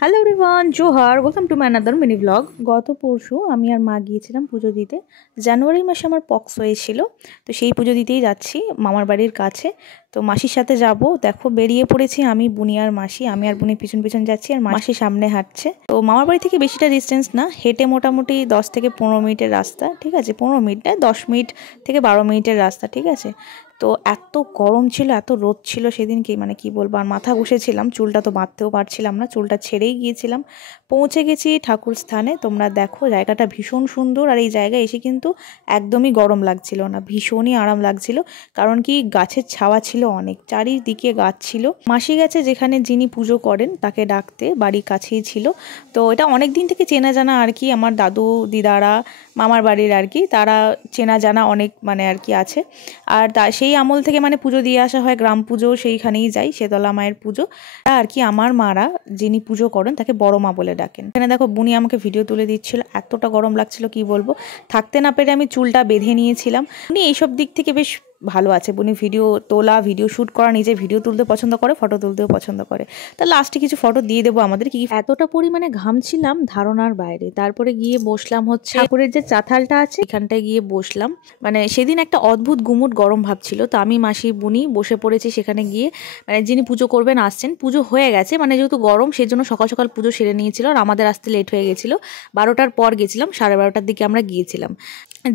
Hello everyone, Johar, welcome to my another mini blog. গত পরশু আমি আর মা গিয়েছিলাম পুজো দিতে। জানুয়ারি মাসে আমার পক্স হয়েছিল, তো সেই পুজো দিতেই যাচ্ছি মামার বাড়ির কাছে। তো মাসির সাথে যাব, দেখো বেরিয়ে পড়েছি আমি, বুনি আর মাসি। আমি আর বুনি পিছন পিছন যাচ্ছি আর মাসি সামনে হাঁটছে। তো মামার বাড়ি থেকে বেশিটা ডিস্টেন্স না, হেঁটে মোটামুটি 10 থেকে 15 মিনিটের রাস্তা, ঠিক আছে। 15 মিনিট না, 10 মিনিট থেকে 12 মিনিটের রাস্তা, ঠিক আছে। তো এত গরম ছিল, এত রোদ ছিল সেদিন, কি বলবো। আর মাথা ঘষেছিলাম, চুলটা তো বাঁধতেও পারছিলাম না, চুলটা ছেড়েই গিয়েছিলাম। পৌঁছে গেছি ঠাকুর স্থানে। তোমরা দেখো জায়গাটা ভীষণ সুন্দর, আর এই জায়গায় এসে কিন্তু একদমই গরম লাগছিল না, ভীষণই আরাম লাগছিল। কারণ কি, গাছের ছাওয়া ছিল অনেক, চারিদিকে গাছ ছিল। মাসি গেছে যেখানে যিনি পুজো করেন তাকে ডাকতে, বাড়ির কাছেই ছিল। তো এটা অনেক দিন থেকে চেনা জানা আর কি, আমার দাদু দিদারা মামার বাড়ির আর কি, তারা চেনা জানা অনেক মানে আর কি আছে। আর সেই আমল থেকে মানে পুজো দিয়ে আসা হয়, গ্রাম পুজো সেইখানেই যাই, শেতলা মায়ের পুজো আর কি। আমার মারা যিনি পুজো করেন তাকে বড় মা বলে ডাকেন। এখানে দেখো বুনি আমাকে ভিডিও তুলে দিচ্ছিল, এতটা গরম লাগছিল কি বলবো। থাকতে না পেরে আমি চুলটা বেঁধে নিয়েছিলাম। উনি এইসব দিক থেকে বেশ ভালো আছে। বুনি ভিডিও তোলা, ভিডিও শ্যুট করা, নিজে ভিডিও তুলতে পছন্দ করে, ফটো তুলতেও পছন্দ করে। তা লাস্টে কিছু ফটো দিয়ে দেবো আমাদের। কি এতটা পরিমাণে ঘামছিলাম ধারণার বাইরে। তারপরে গিয়ে বসলাম হচ্ছে ঠাকুরের যে চাতালটা আছে এখানটায় গিয়ে বসলাম। মানে সেদিন একটা অদ্ভুত গুমুট গরম ভাব ছিল, তো আমি মাসি বুনি বসে পড়েছি সেখানে গিয়ে। মানে যিনি পুজো করবেন আসছেন, পুজো হয়ে গেছে, মানে যেহেতু গরম সেজন্য সকাল সকাল পুজো সেরে নিয়েছিল। আর আমাদের আসতে লেট হয়ে গেছিলো, 12টার পর গেছিলাম, 12:30টার দিকে আমরা গিয়েছিলাম।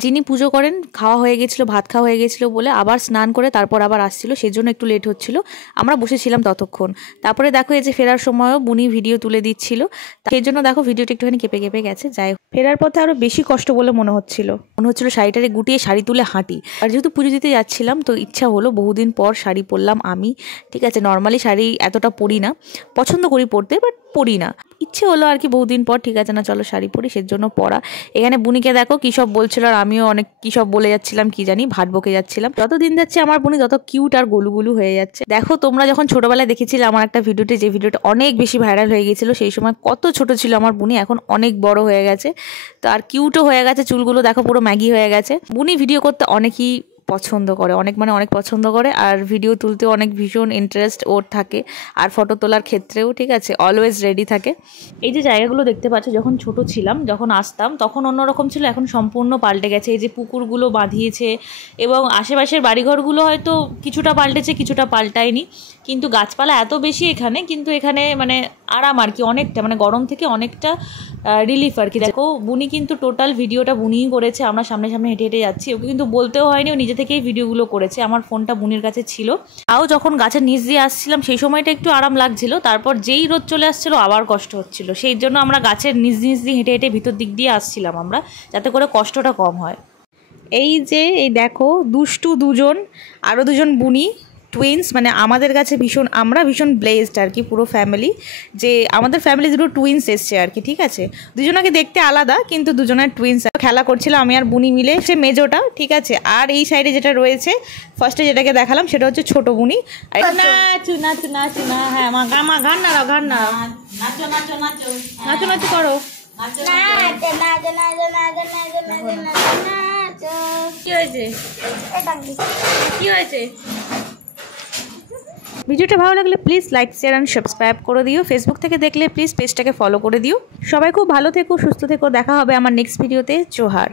যিনি পুজো করেন খাওয়া হয়ে গেছিলো, ভাত খাওয়া হয়ে গেছিলো বলে আবার স্নান করে তারপর আবার আসছিল, সেজন্য একটু লেট হচ্ছিল। আমরা বসেছিলাম ততক্ষণ। তারপরে দেখো এই যে ফেরার সময়ও বুনি ভিডিও তুলে দিচ্ছিল, সেই জন্য দেখো ভিডিওটা একটুখানি কেঁপে কেঁপে গেছে। যাই হোক, ফেরার পথে আরো বেশি কষ্ট বলে মনে হচ্ছিল শাড়িটারে গুটিয়ে শাড়ি তুলে হাঁটি। আর যেহেতু পুজো দিতে যাচ্ছিলাম তো ইচ্ছা হলো, বহুদিন পর শাড়ি পরলাম আমি, ঠিক আছে। নর্মালি শাড়ি এতটা পরি না, পছন্দ করি পরতে, বাট পরি না। ইচ্ছে হলো আর কি বহুদিন পর, ঠিক আছে না চলো শাড়ি পরি, সেজন্য পরা। এখানে বুনিকে দেখো কী সব বলছিল, আর আমিও অনেক কী সব বলে যাচ্ছিলাম, কি জানি ভাট বকে যাচ্ছিলাম। যত দিন যাচ্ছে আমার বুনি তত কিউট আর গোলুগুলু হয়ে যাচ্ছে। দেখো তোমরা যখন ছোটবেলায় দেখেছিলে আমার একটা ভিডিওতে, যে ভিডিওটা অনেক বেশি ভাইরাল হয়ে গেছিল, সেই সময় কত ছোট ছিল আমার বুনি, এখন অনেক বড় হয়ে গেছে। তো আর কিউটও হয়ে গেছে, চুলগুলো দেখো পুরো ম্যাগি হয়ে গেছে। বুনি ভিডিও করতে অনেকই পছন্দ করে, অনেক পছন্দ করে, আর ভিডিও তুলতেও অনেক ভীষণ ইন্টারেস্ট ওর থাকে। আর ফটো তোলার ক্ষেত্রেও ঠিক আছে, অলওয়েজ রেডি থাকে। এই যে জায়গাগুলো দেখতে পাচ্ছ, যখন ছোট ছিলাম, যখন আসতাম তখন অন্যরকম ছিল, এখন সম্পূর্ণ পাল্টে গেছে। এই যে পুকুরগুলো বাঁধিয়েছে, এবং আশেপাশের বাড়িঘরগুলো হয়তো কিছুটা পাল্টেছে কিছুটা পাল্টায়নি, কিন্তু গাছপালা এত বেশি এখানে, কিন্তু এখানে মানে আরাম আর কি, অনেকটা মানে গরম থেকে অনেকটা রিলিফ আর কি। দেখো বুনি কিন্তু টোটাল ভিডিওটা বুনিই করেছে, আমরা সামনে সামনে হেঁটে হেঁটে যাচ্ছি, ওকে কিন্তু বলতেও হয়নি, ও নিজে থেকেই ভিডিওগুলো করেছে। আমার ফোনটা বুনির কাছে ছিল। তাও যখন গাছের নিচ দিয়ে আসছিলাম সেই সময়টা একটু আরাম লাগছিল, তারপর যেই রোদ চলে আসছিল আবার কষ্ট হচ্ছিল। সেই জন্য আমরা গাছের নিচ দিয়ে হেঁটে হেঁটে ভিতর দিক দিয়ে আসছিলাম আমরা, যাতে করে কষ্টটা কম হয়। এই যে এই দেখো দুষ্টু দুজন, আরও দুজন বুনি টুইন্স, মানে আমাদের কাছে আমরা ভীষণ ব্লেসড আর কি, পুরো ফ্যামিলি, যে আমাদের ফ্যামিলি দুটো টুইন্স এসছে আর কি, ঠিক আছে। দুজনকে দেখতে আলাদা কিন্তু দুজনের টুইন্স। খেলা করছিল আমি আর বুনি মিলে, সে মেজোটা, ঠিক আছে। আর এই সাইডে যেটা রয়েছে, ফার্স্টে যেটাকে দেখালাম সেটা হচ্ছে ছোট বুনি। নাচু নাচু নাচু না, হ্যাঁ মা গান না গান না, নাচো নাচো নাচো নাচো নাচো করো। কি হয়েছে কি হয়েছে? ভিডিওটা ভালো লাগলে please like share and subscribe করে দিও। ফেসবুক থেকে দেখলে প্লিজ পেজটাকে ফলো করে দিও। সবাই খুব ভালো থেকো, সুস্থ থেকো, দেখা হবে আমার নেক্সট ভিডিওতে। জোহার।